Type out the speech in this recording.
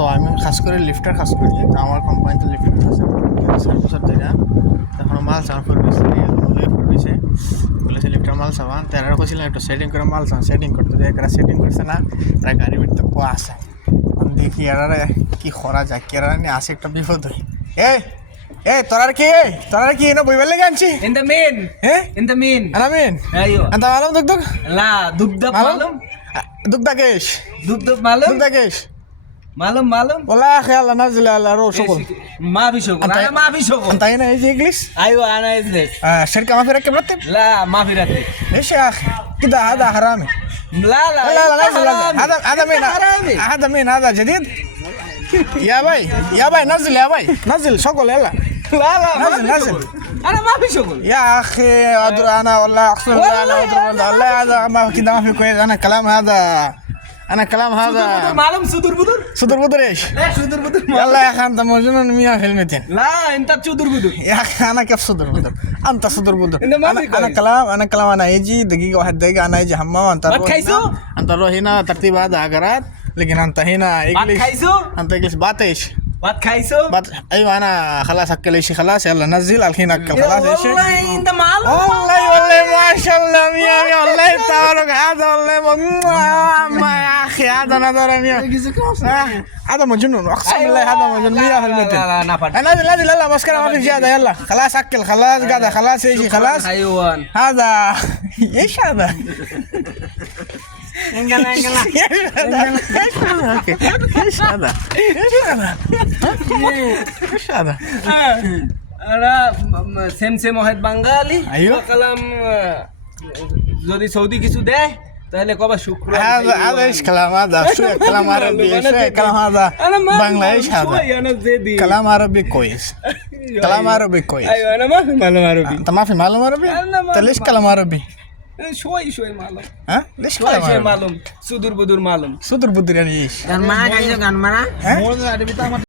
তো আমি খাস করে লিফটের কাজ করি, তো আমার কোম্পানিতে লিফটের কাজ 4 বছর থেকে তখন মাল চাওয়া করতেছে, করতেছে বলেছে লিফটের মাল চাওয়া, তারা কইছিলাম একটু সেটিং করে মাল চাওয়া, সেটিং করতে যায়, এরা সেটিং করছে না, এরা গাড়ি ভিতরে আছে। দেখি এরা কি করা যায়, কেরা নিয়ে আসে একটা বিপদ হয়। তোরার কি না বইবার লেগে আনছি In the main. হ্যাঁ In the main. انا مين ايوه. انت معلوم دكتور لا دبدب معلوم. دكتور ايش دبدب معلوم. دكتور ايش معلوم. والله يا اخي يلا نزل على روح شغل. ما في شغل. انا ما في شغل. انت هنا يجي انجلش. ايوه انا اجلس. الشركه ما في ركب رتب. لا ما في رتب. ايش يا اخي كده هذا حرامي. لا نزل هذا مين حرامي. هذا مين هذا جديد يا باي نزل يا باي نزل شغل يلا. لا نزل انا ما في شغل يا اخي ادري انا والله اقسم بالله انا ادري والله هذا ما كده ما في كويس. انا كلام هذا معلوم صدر بدر ايش لا صدر بدر يلا يا اخي انت مجنون 100%. لا انت صدر بدر يا اخي انا كيف صدر بدر انت صدر بدر. انا كلام انا يجي دقيقه واحد دقيقه انا يجي حمام انت روح هنا ترتيب هذا عقارات لكن انت هنا انجلش انت انجلش بات ايش بات خايسو ايوه انا خلاص اكل شيء خلاص يلا نزل الحين اكل خلاص ايش والله انت معلم والله ما شاء الله مية والله تبارك هذا والله ما يا اخي هذا نظر مية هذا مجنون اقسم بالله هذا مجنون 100%. انا نازل يلا مسكره ما في زياده يلا خلاص اكل خلاص قاعد خلاص ايش خلاص حيوان هذا ايش هذا انقلا ايش هذا انا سم واحد বাঙালি ايوه কালাম যদি সৌদি কিছু দেয় তাহলে কবা শুক্র هذا ايش كلام هذا شو كلام عربي ايش كلام هذا بنغلا ايش هذا انا زيدي كلام عربي كويس كلام عربي كويس. ايوه انا ما في معلومه عربي. انت ما في معلومه عربي؟ انت ليش كلام عربي؟ شوي معلوم. ها ليش كلام شوي عربي؟ معلوم صدر بدر معلوم صدر بدر يعني ايش؟ كان معك عايز كان معك